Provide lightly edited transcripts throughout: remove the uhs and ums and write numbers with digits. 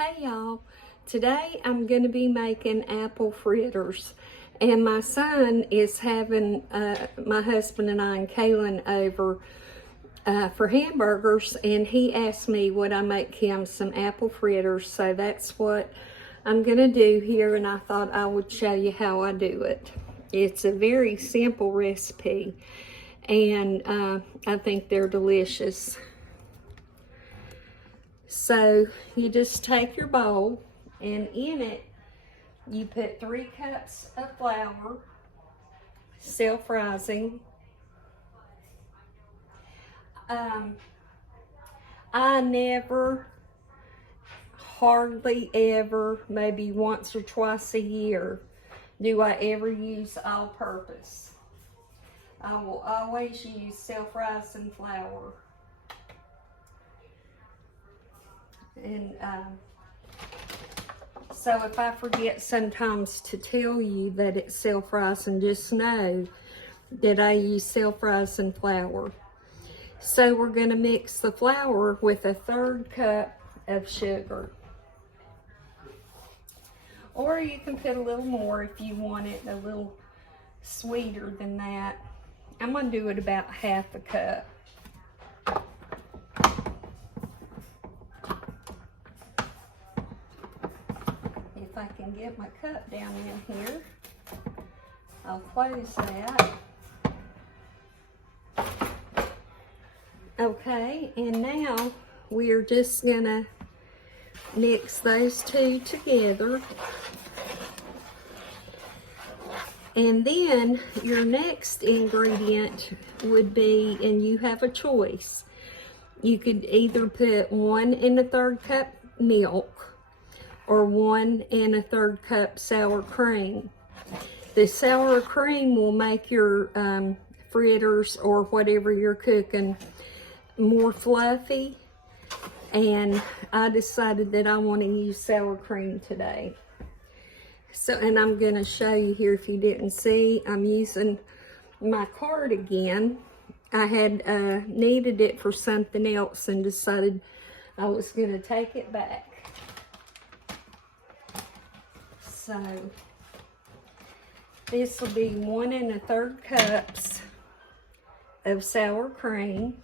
Hey y'all, today I'm going to be making apple fritters, and my son is having my husband and I and Kaylin over for hamburgers, and he asked me would I make him some apple fritters, so that's what I'm going to do here, and I thought I would show you how I do it. It's a very simple recipe, and I think they're delicious. So you just take your bowl, and in it you put 3 cups of flour, self-rising. I never, hardly ever, maybe once or twice a year, do I ever use all-purpose. I will always use self-rising flour. And so if I forget sometimes to tell you that it's self-rising, just know that I use self-rising flour. So we're going to mix the flour with a 1/3 cup of sugar. Or you can put a little more if you want it a little sweeter than that. I'm going to do it about 1/2 cup. If I can get my cup down in here, I'll close that. Okay, and now we're just gonna mix those two together. And then your next ingredient would be, and you have a choice, you could either put 1 1/3 cup milk or 1 1/3 cup sour cream. The sour cream will make your fritters or whatever you're cooking more fluffy, and I decided that I want to use sour cream today. So, and I'm going to show you here if you didn't see, I'm using my card again. I had needed it for something else and decided I was going to take it back. So this will be 1 1/3 cups of sour cream.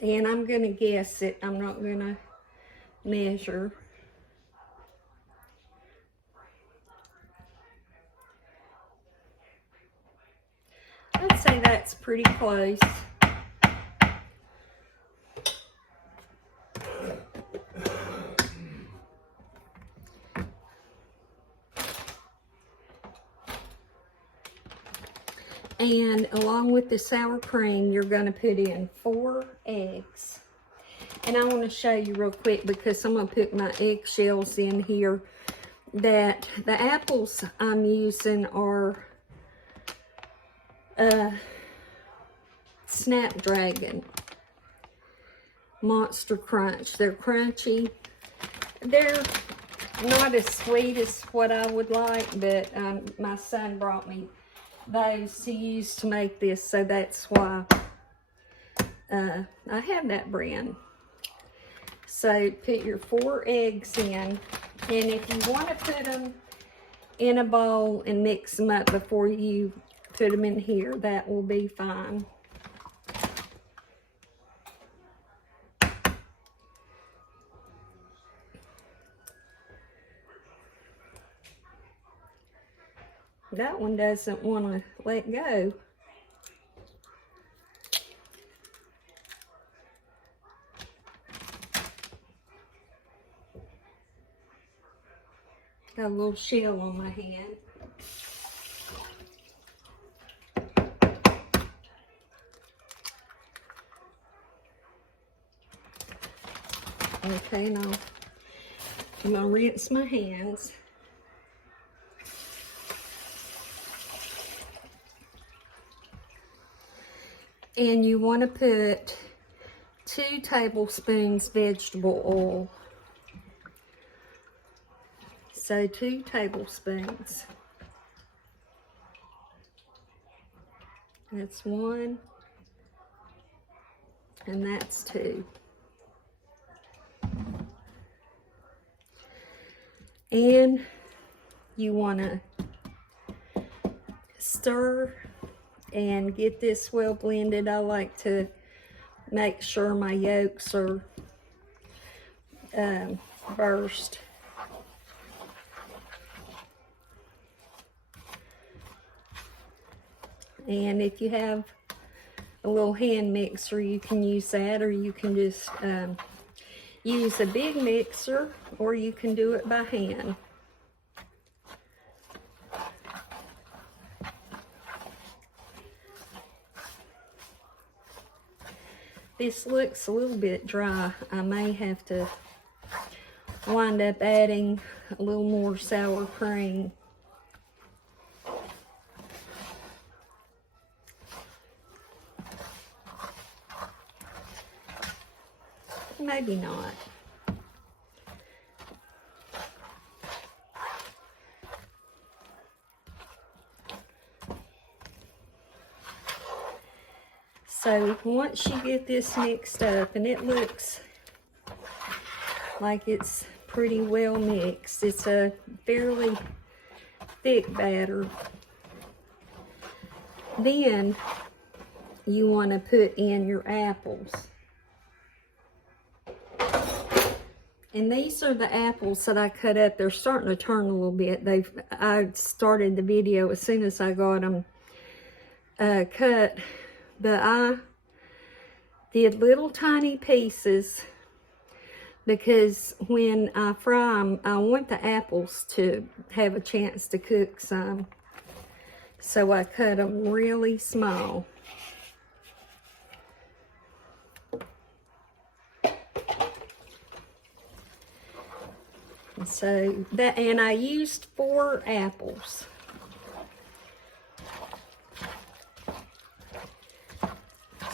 And I'm going to guess it. I'm not going to measure. I'd say that's pretty close. And along with the sour cream, you're going to put in 4 eggs. And I want to show you real quick, because I'm going to put my eggshells in here, that the apples I'm using are Snapdragon Monster Crunch. They're crunchy. They're not as sweet as what I would like, but my son brought me those to use to make this, so that's why I have that brand. So put your 4 eggs in, and if you want to put them in a bowl and mix them up before you put them in here, that will be fine. That one doesn't want to let go. Got a little shell on my hand. Okay, now I'm going to rinse my hands. And you want to put 2 tablespoons vegetable oil. So 2 tablespoons. That's 1. And that's 2. And you want to stir and get this well blended. I like to make sure my yolks are burst. And if you have a little hand mixer, you can use that, or you can just use a big mixer, or you can do it by hand. This looks a little bit dry. I may have to wind up adding a little more sour cream. Maybe not. So once you get this mixed up, and it looks like it's pretty well mixed, it's a fairly thick batter, then you want to put in your apples. And these are the apples that I cut up. They're starting to turn a little bit. I started the video as soon as I got them cut. But I did little tiny pieces because when I fry them, I want the apples to have a chance to cook some. So I cut them really small. So that, and I used 4 apples.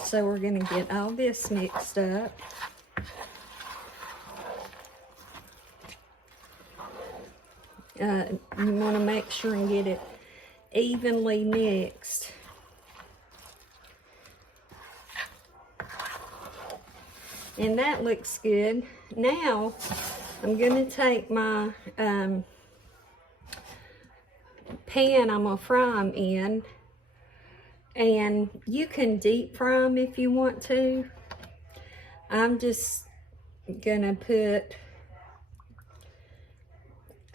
So we're going to get all this mixed up. You want to make sure and get it evenly mixed. And that looks good. Now I'm going to take my pan I'm going to fry them in. And you can deep fry them if you want to. I'm just gonna put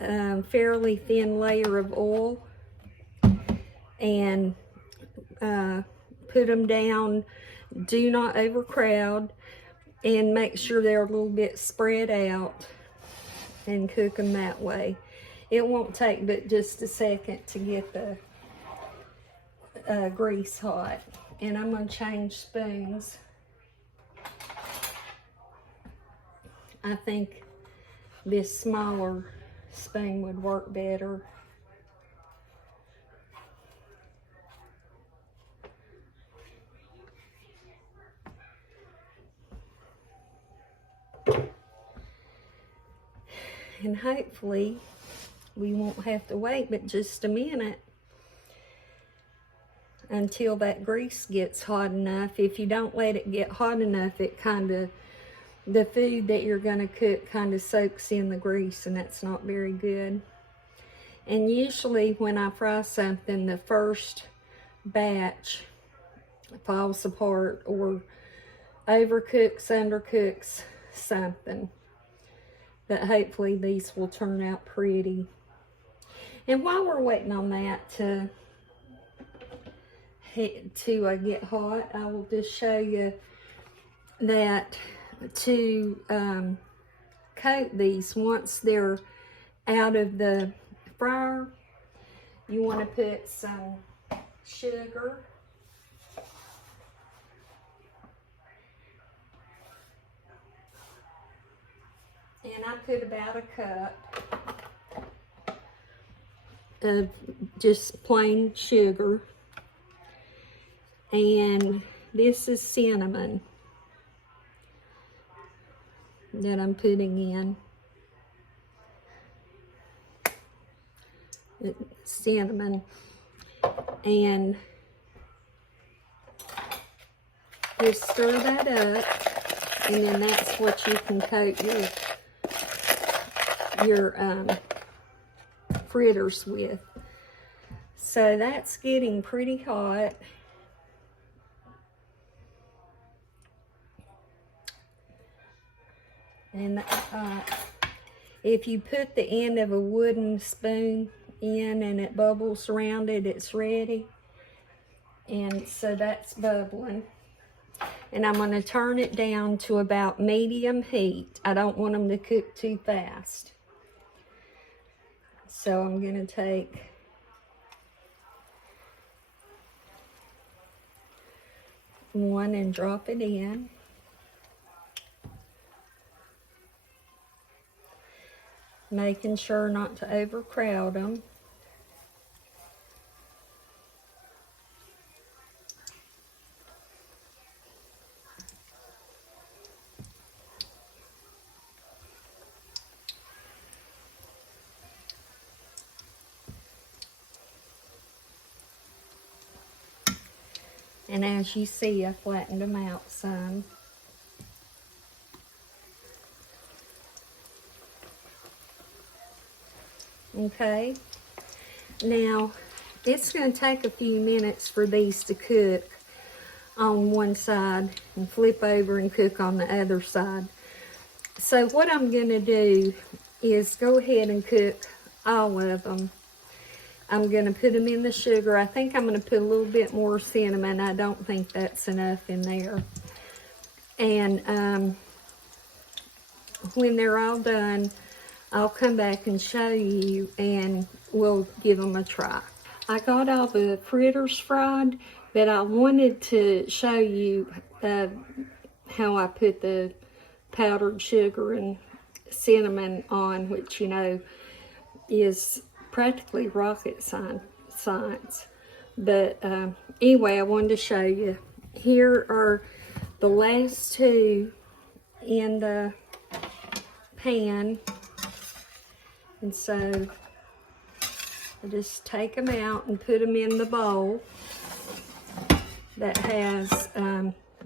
a fairly thin layer of oil and put them down. Do not overcrowd, and make sure they're a little bit spread out, and cook them that way. It won't take but just a second to get the grease hot. And I'm going to change spoons. I think this smaller spoon would work better. And hopefully we won't have to wait but just a minute until that grease gets hot enough. If you don't let it get hot enough, it kind of, the food that you're going to cook kind of soaks in the grease, and that's not very good. And usually when I fry something, the first batch falls apart or overcooks, undercooks something. But hopefully these will turn out pretty. And while we're waiting on that to get hot, I will just show you that to coat these, once they're out of the fryer, you want to put some sugar, and I put about a cup of just plain sugar. And this is cinnamon that I'm putting in. Cinnamon. And just stir that up, and then that's what you can coat your fritters with. So that's getting pretty hot. And if you put the end of a wooden spoon in and it bubbles around it, it's ready. And so that's bubbling. And I'm going to turn it down to about medium heat. I don't want them to cook too fast. So I'm going to take one and drop it in. Making sure not to overcrowd them. And as you see, I flattened them out some. Okay, now it's going to take a few minutes for these to cook on one side and flip over and cook on the other side. So what I'm going to do is go ahead and cook all of them. I'm going to put them in the sugar. I think I'm going to put a little bit more cinnamon. I don't think that's enough in there. And when they're all done, I'll come back and show you, and we'll give them a try. I got all the fritters fried, but I wanted to show you how I put the powdered sugar and cinnamon on, which, you know, is practically rocket science. But anyway, I wanted to show you. Here are the last two in the pan. And so I just take them out and put them in the bowl that has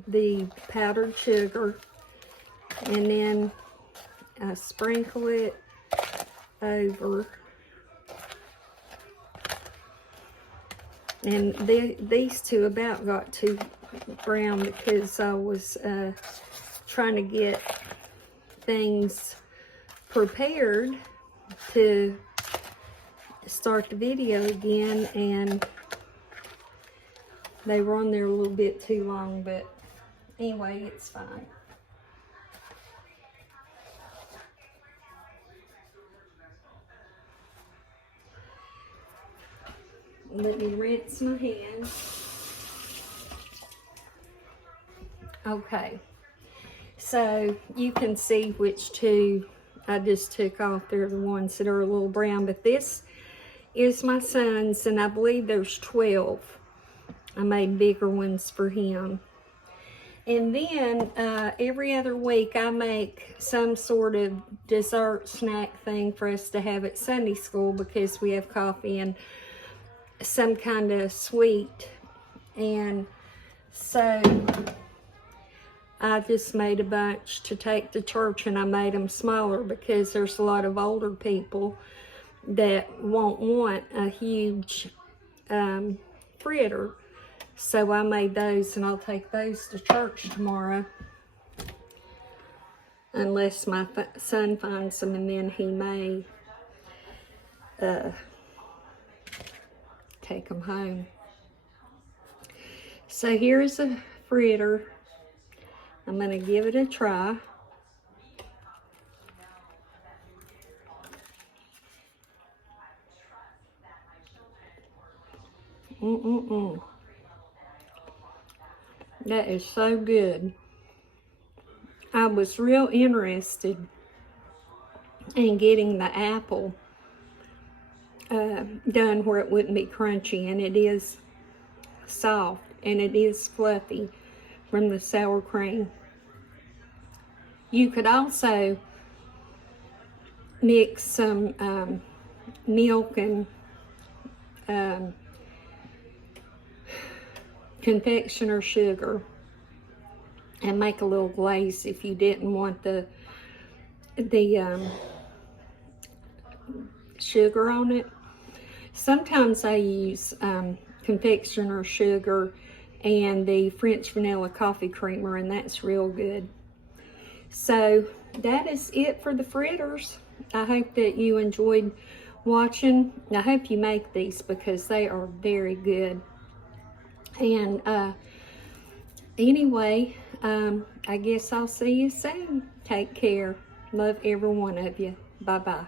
the powdered sugar. And then I sprinkle it over. And these two about got too brown because I was trying to get things prepared to start the video again, and they were on there a little bit too long, but anyway, it's fine. Let me rinse my hands. Okay, so you can see which two I just took off. They're the ones that are a little brown, but this is my son's, and I believe there's 12. I made bigger ones for him. And then every other week I make some sort of dessert snack thing for us to have at Sunday school, because we have coffee and some kind of sweet. And so I just made a bunch to take to church, and I made them smaller because there's a lot of older people that won't want a huge fritter. So I made those, and I'll take those to church tomorrow. Unless my son finds them, and then he may take them home. So here's a fritter. I'm going to give it a try. That is so good. I was real interested in getting the apple done where it wouldn't be crunchy, and it is soft and it is fluffy from the sour cream. You could also mix some milk and confectioner sugar and make a little glaze if you didn't want the sugar on it. Sometimes I use confectioner sugar and the French vanilla coffee creamer, and that's real good. So that is it for the fritters. I hope that you enjoyed watching. I hope you make these because they are very good. And anyway, I guess I'll see you soon. Take care. Love every one of you. Bye-bye.